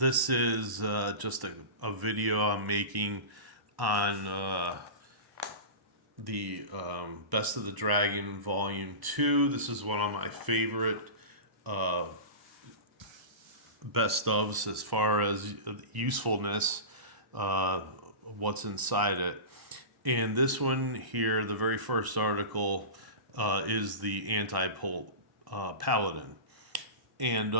This is just a video I'm making on the Best of the Dragon Volume 2. This is one of my favorite uh, best ofs as far as usefulness, uh, what's inside it. And this one here, the very first article, is the Anti Paladin. And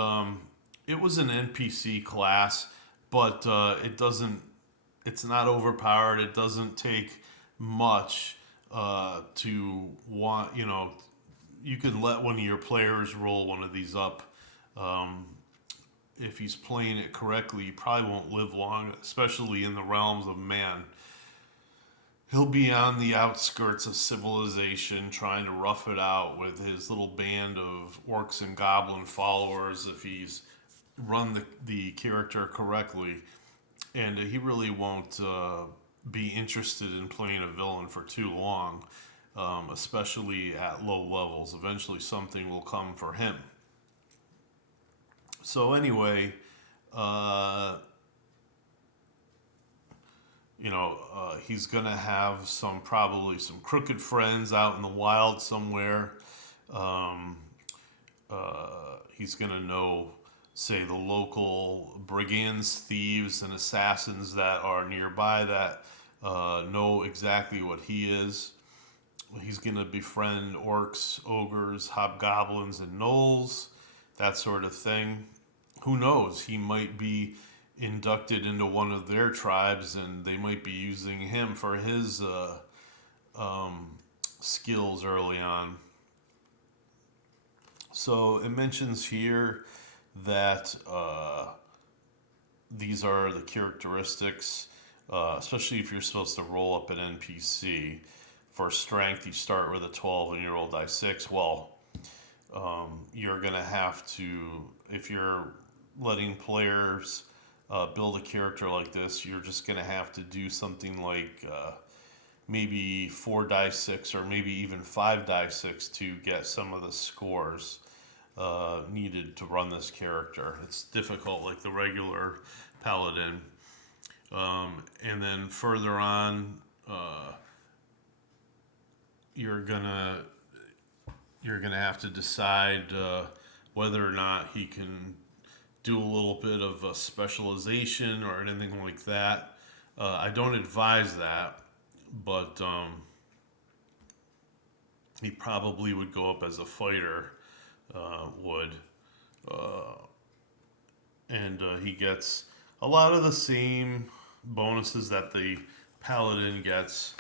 it was an NPC class, but it's not overpowered. It doesn't take much to want, you can let one of your players roll one of these up. Um, if he's playing it correctly, he probably won't live long, especially in the realms of man. He'll be on the outskirts of civilization trying to rough it out with his little band of orcs and goblin followers if he's run the character correctly. And he really won't be interested in playing a villain for too long, especially at low levels. Eventually, something will come for him. So, anyway, uh, he's gonna have probably some crooked friends out in the wild somewhere. Um, he's gonna know, say, the local brigands, thieves, and assassins that are nearby that know exactly what he is. He's gonna befriend orcs, ogres, hobgoblins, and gnolls, that sort of thing. Who knows? He might be inducted into one of their tribes, and they might be using him for his skills early on. So it mentions here that these are the characteristics, especially if you're supposed to roll up an NPC. For strength, you start with a 12 and you roll die 6. Well, you're going to have to, if you're letting players build a character like this, you're just going to have to do something like maybe 4 die 6 or maybe even 5 die 6 to get some of the scores needed to run this character. It's difficult like the regular paladin. And then further on, you're gonna have to decide whether or not he can do a little bit of a specialization or anything like that. I don't advise that, but he probably would go up as a fighter, would. Uh, and he gets a lot of the same bonuses that the paladin gets,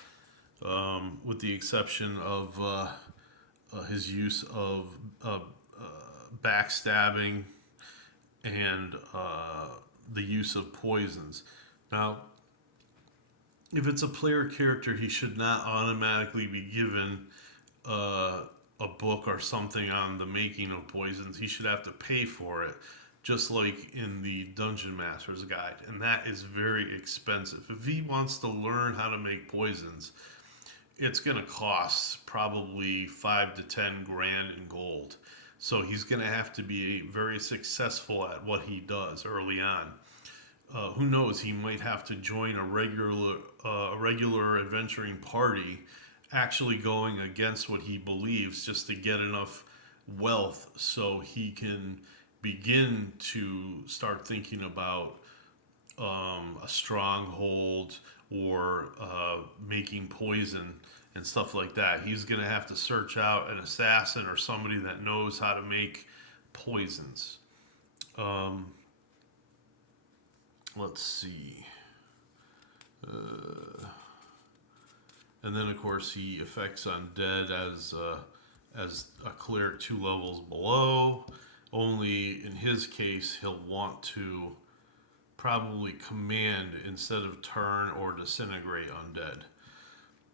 with the exception of his use of backstabbing and the use of poisons. Now, if it's a player character, he should not automatically be given a book or something on the making of poisons. He should have to pay for it, just like in the Dungeon Master's Guide, and that is very expensive. If he wants to learn how to make poisons, it's going to cost probably 5 to 10 grand in gold. So he's going to have to be very successful at what he does early on. Who knows? He might have to join a regular adventuring party, actually going against what he believes, just to get enough wealth so he can begin to start thinking about a stronghold or making poison and stuff like that. He's going to have to search out an assassin or somebody that knows how to make poisons. Let's see. And then, of course, he affects undead as a cleric 2 levels below. Only in his case, he'll want to probably command instead of turn or disintegrate undead.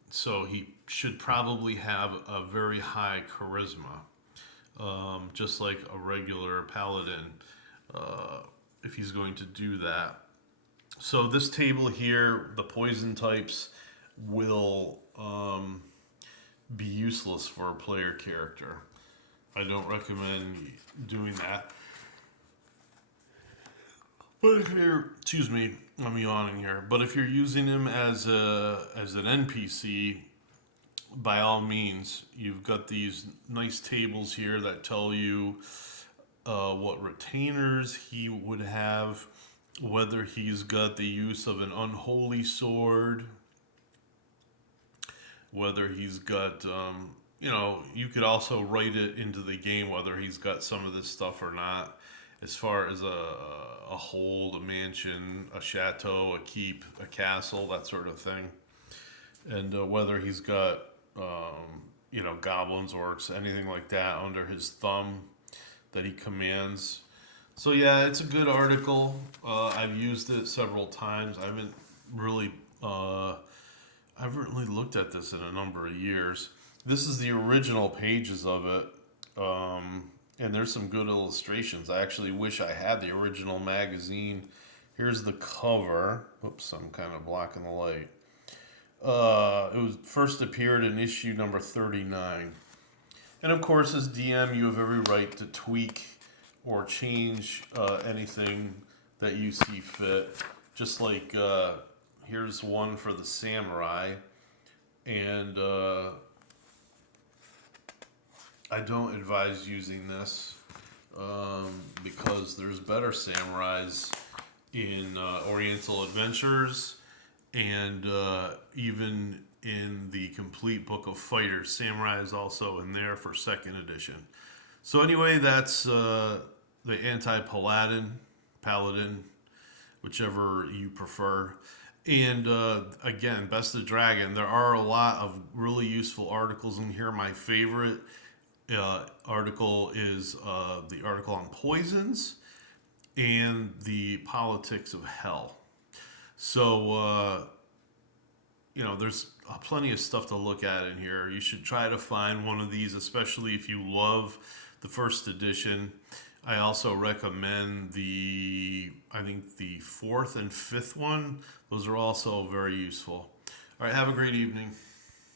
So he should probably have a very high charisma, just like a regular paladin, if he's going to do that. So this table here, the poison types will be useless for a player character. I don't recommend doing that. But if you're, excuse me, I'm yawning here. But if you're using him as an NPC, by all means, you've got these nice tables here that tell you what retainers he would have, whether he's got the use of an unholy sword, whether he's got, you could also write it into the game whether he's got some of this stuff or not, as far as a hold, a mansion, a chateau, a keep, a castle, that sort of thing. And whether he's got, goblins, orcs, anything like that under his thumb that he commands. So yeah, it's a good article. I've used it several times. Really, uh, I haven't really looked at this in a number of years. This is the original pages of it, and there's some good illustrations. I actually wish I had the original magazine. Here's the cover. Oops, I'm kind of blocking the light. It was first appeared in issue number 39. And of course, as DM, you have every right to tweak or change anything that you see fit. Just like here's one for the samurai, and I don't advise using this because there's better samurais in Oriental Adventures, and even in the complete book of fighters. Samurai is also in there for second edition. So anyway, that's the Anti Paladin, whichever you prefer. And again, Best of Dragon. There are a lot of really useful articles in here. My favorite article is the article on poisons and the politics of hell. So there's plenty of stuff to look at in here. You should try to find one of these, especially if you love the first edition. I also recommend I think the fourth and fifth one. Those are also very useful. All right, have a great evening.